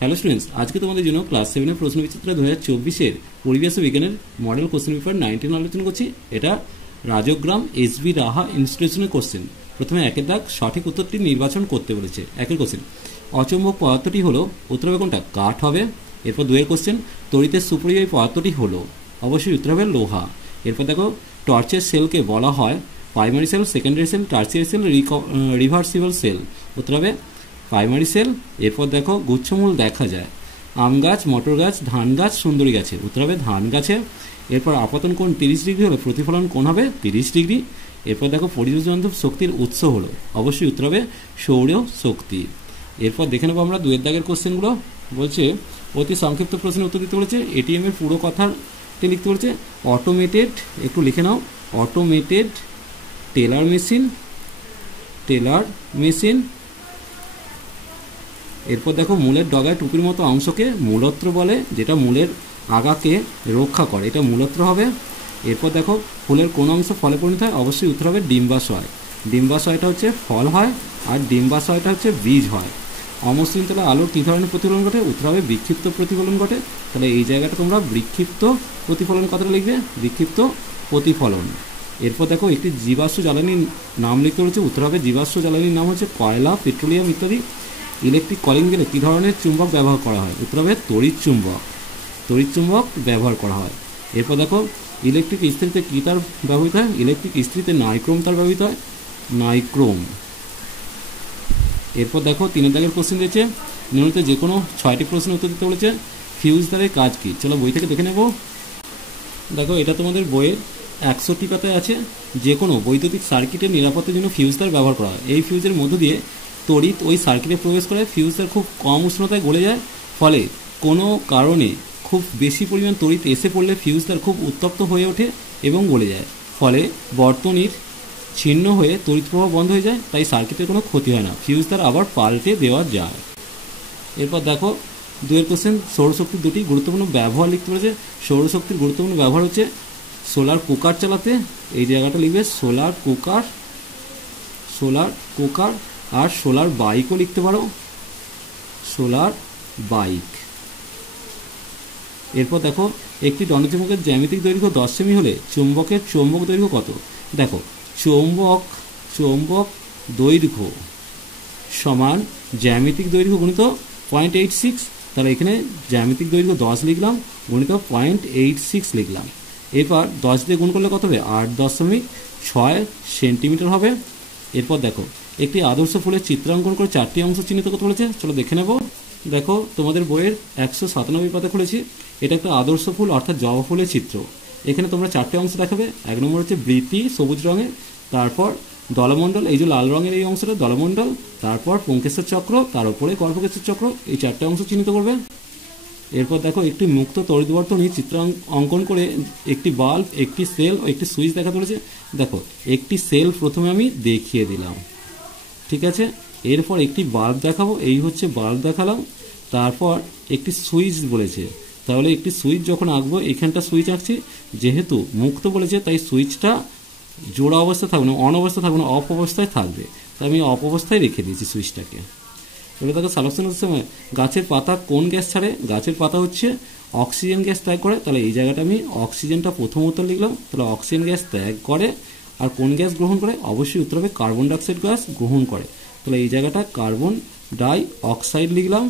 Hello students, আজকে তোমাদের জন্য ক্লাস 7 এর প্রশ্নবিচিত্র 2024 এর পরিবেশ ও বিজ্ঞানের মডেল কোশ্চেন পেপার 19 আলোচনা করছি। এটা রাজগ্রাম এসবি রাহা ইনস্টিটিউশনের কোশ্চেন। প্রথমে একের দাগ সঠিক উত্তরটি নির্বাচন করতে বলেছে। একের কোশ্চেন, অচুম্বক পদার্থটি হলো, উত্তর হবে কোনটা? কাঠ হবে। এরপর দুয়ের কোশ্চেন, তড়িতের সুপরিবাহী পদার্থটি হলো, অবশ্যই উত্তর হবে লোহা। এরপর দেখো, টর্চের সেলকে বলা হয় primary cell, secondary cell, tertiary cell, reversible cell, উত্তর হবে প্রাইমারি সেল। এরপর দেখো, গুচ্ছমূল দেখা যায় আম গাছ, মটর গাছ, ধান গাছ, সুন্দরী গাছে, উত্তর হবে ধান গাছে। এরপর আপতন কোণ 30 ডিগ্রি হলে প্রতিফলন কোণ হবে 30 ডিগ্রি। এরপর দেখো, পরিবেশ বান্ধব শক্তির উৎস হলো, অবশ্যই উত্তর হবে সৌর শক্তি। এরপর দেখে নেবো আমরা দুয়ের দাগের কোশ্চেনগুলো। বলছে অতি সংক্ষিপ্ত প্রশ্নের উত্তর দিতে বলেছে, এটিএম এর পুরো কথাটি লিখতে বলেছে। অটোমেটেড, একটু লিখে নাও, অটোমেটেড টেলার মেশিন। এরপর দেখো, মূলের ডগায় টুপির মতো অংশকে মূলত্র বলে, যেটা মূলের আগাকে রক্ষা করে, এটা মূলত্র হবে। এরপর দেখো, ফুলের কোন অংশ ফলে পরিণত হয়, অবশ্যই উত্তর হবে ডিম্বাশয়। ডিম্বাশয়টা হচ্ছে ফল হয়, আর ডিম্বাশয়টা হচ্ছে বীজ হয়। অমসৃণ তলে আলোর কী ধরনের প্রতিফলন ঘটে, উত্তর হবে বিক্ষিপ্ত প্রতিফলন ঘটে। তাহলে এই জায়গাটা তোমরা বিক্ষিপ্ত প্রতিফলন কথাটা লিখবে, বিক্ষিপ্ত প্রতিফলন। এরপর দেখো, একটি জীবাশ্ম জ্বালানির নাম লিখতে বলেছে, উত্তর হবে জীবাশ্ম জ্বালানির নাম হচ্ছে কয়লা, পেট্রোলিয়াম ইত্যাদি। ইলেকট্রিক কলিং বেলে কী ধরনের চুম্বক ব্যবহার করা হয়, উত্তর হবে তড়িৎ চুম্বক ব্যবহার করা হয়। এরপর দেখো, ইলেকট্রিক ইস্ত্রিতে কী তার ব্যবহৃত হয়, ইলেকট্রিক ইস্ত্রিতে নাইক্রোম তার ব্যবহৃত হয়, নাইক্রোম। এরপর দেখো, তিনের দাগের কোশ্চেন দিয়েছে, নিম্নলিখিত যে কোনো 6টি প্রশ্নের উত্তর দিতে বলেছে। ফিউজ তারের কাজ কী, চলো বই থেকে দেখে নেব। দেখো, এটা তোমাদের বইয়ের 61টি পাতায় আছে। যে কোনো বৈদ্যুতিক সার্কিটের নিরাপত্তার জন্য ফিউজ তার ব্যবহার করা হয়। এই ফিউজের মধ্য দিয়ে তড়িৎ ওই সার্কিটে প্রবেশ করে, ফিউজ তার খুব কম উষ্ণতায় গলে যায়, ফলে কোনো কারণে খুব বেশি পরিমাণ তড়িৎ এসে পড়লে ফিউজ তার খুব উত্তপ্ত হয়ে ওঠে এবং গলে যায়, ফলে বর্তনীর ছিন্ন হয়ে তড়িৎ প্রবাহ বন্ধ হয়ে যায়, তাই সার্কিটের কোনো ক্ষতি হয় না, ফিউজ তার আবার পাল্টে দেওয়া যায়। এরপর দেখো, দুয়ের কোশ্চেন, সৌরশক্তির দুটি গুরুত্বপূর্ণ ব্যবহার লিখতে বলেছে। সৌরশক্তির গুরুত্বপূর্ণ ব্যবহার হচ্ছে সোলার কুকার চালাতে, এই জায়গাটা লিখবে সোলার কুকার, আর সোলার বাইকও লিখতে পারো, সোলার বাইক। এরপর দেখো, একটি দণ্ডচুম্বকের জ্যামিতিক দৈর্ঘ্য 10 সেমি হলে চুম্বকের চৌম্বক দৈর্ঘ্য কত? দেখো, চৌম্বক দৈর্ঘ্য সমান জ্যামিতিক দৈর্ঘ্য গুণিত 0.86। তাহলে এখানে জ্যামিতিক দৈর্ঘ্য 10 লিখলাম, গুণিত 0.86 লিখলাম। এরপর 10 দিয়ে গুণ করলে কত হবে? 8.6 সেন্টিমিটার হবে। এরপর দেখো, একটি আদর্শ ফুলের চিত্রাঙ্কন করে 4টি অংশ চিহ্নিত করতে বলেছে, চলো দেখে নেব। দেখো, তোমাদের বইয়ের 197 পাতা খুলেছি। এটা একটা আদর্শ ফুল অর্থাৎ জবা ফুলের চিত্র। এখানে তোমরা 4টে অংশ দেখাবে। 1 নম্বর হচ্ছে বৃতি সবুজ রঙের, তারপর দলমণ্ডল, এই যে লাল রঙের এই অংশটা দলমণ্ডল, তারপর পুংকেশ্বর চক্র, তার উপরে গর্ভকেশ্বর চক্র, এই 4টে অংশ চিহ্নিত করবে। এরপর দেখো, একটি মুক্ত তড়িৎবর্তনী চিত্র অঙ্কন করে একটি বাল্ব, একটি সেল ও একটি সুইচ দেখাতে বলেছে। দেখো, একটি সেল প্রথমে আমি দেখিয়ে দিলাম, ঠিক আছে। এরপর একটি বাল্ব দেখাবো, এই হচ্ছে বাল্ব দেখালাম। তারপর একটি সুইচ বলেছে, তাহলে একটি সুইচ যখন আঁকবো, এখানটা সুইচ আঁকছি, যেহেতু মুক্ত বলেছে তাই সুইচটা জোড়া অবস্থা থাকবে না, অন অবস্থা থাকবে না, অফ অবস্থায় থাকবে, তাই আমি অফ অবস্থায় রেখে দিয়েছি সুইচটাকে। এবার দেখো, সালেকশনের সময় গাছের পাতা কোন গ্যাস ছাড়ে? গাছের পাতা হচ্ছে অক্সিজেন গ্যাস ত্যাগ করে, তাহলে এই জায়গাটা আমি অক্সিজেনটা প্রথম উত্তর লিখলাম। তাহলে অক্সিজেন গ্যাস ত্যাগ করে, আর কোন গ্যাস গ্রহণ করে? অবশ্যই উত্তর হবে কার্বন ডাইঅক্সাইড গ্যাস গ্রহণ করে। তাহলে এই জায়গাটা কার্বন ডাই অক্সাইড লিখলাম।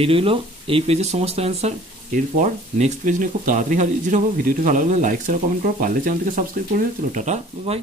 এই রইল এই পেজের সমস্ত অ্যান্সার। এরপর নেক্সট পেজ নিয়ে খুব তাড়াতাড়ি হাজির হবো। ভিডিওটি ভালো লাগলে লাইক শেয়ার কমেন্ট করো, পারলে চ্যানেলটিকে সাবস্ক্রাইব করবে। চলো টাটা, বাই।